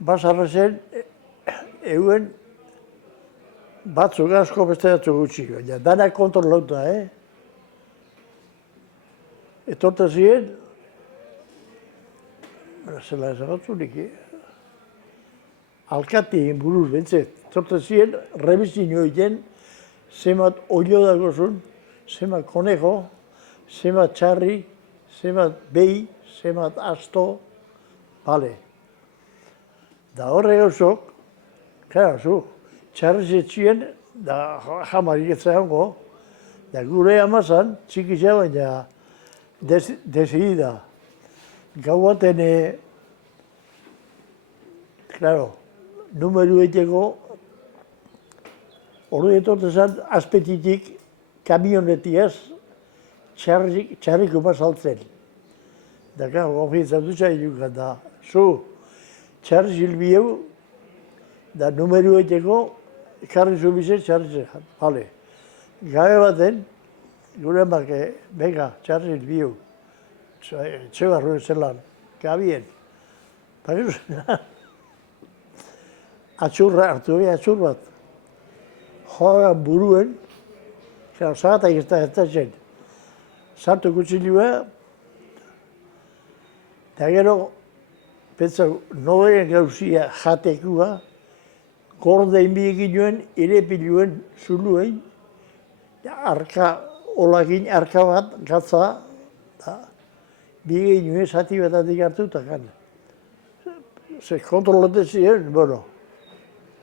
Basarra zen, euen batzuk asko beste batzuk gutxi, baina danak kontrolauta, Etorten ziren, zela esan batzunik, alkateen buruz bentzet. Etorten ziren, rebizino egiten, zemat olio dagozun, zemat konejo, zemat txarri, zemat behi, zemat asto, bale. Da horre gauzok, kara zu, txarri zetxien, da jamarik ez zehango, da gure amazan, txikizia baina, decidida. Gau baten, claro, numeru egiteko, hori etorten zen, azpetitik, kamionetiaz, txarriko saltzen. Da, claro, konfientzatu txailukan da, zu, txarri zilbieu, da numeru egiteko, karri zubizen txarri zen, bale. Gabe baten, gure emak, venga, txarri zilbieu, txe barru zelan, gabien. Atxurra, hartu atxur bat. Joagan buruen, zagatak ez da zen. Sartu kutsilua, eta gero, pentsau, noberen gauzia jatekua, gordein biekin joen, irepiluen, zuluen, olakin arka bat, gatza, biekin joen zati bat hartu eta kan. Ze kontrolatzen ziren, bueno,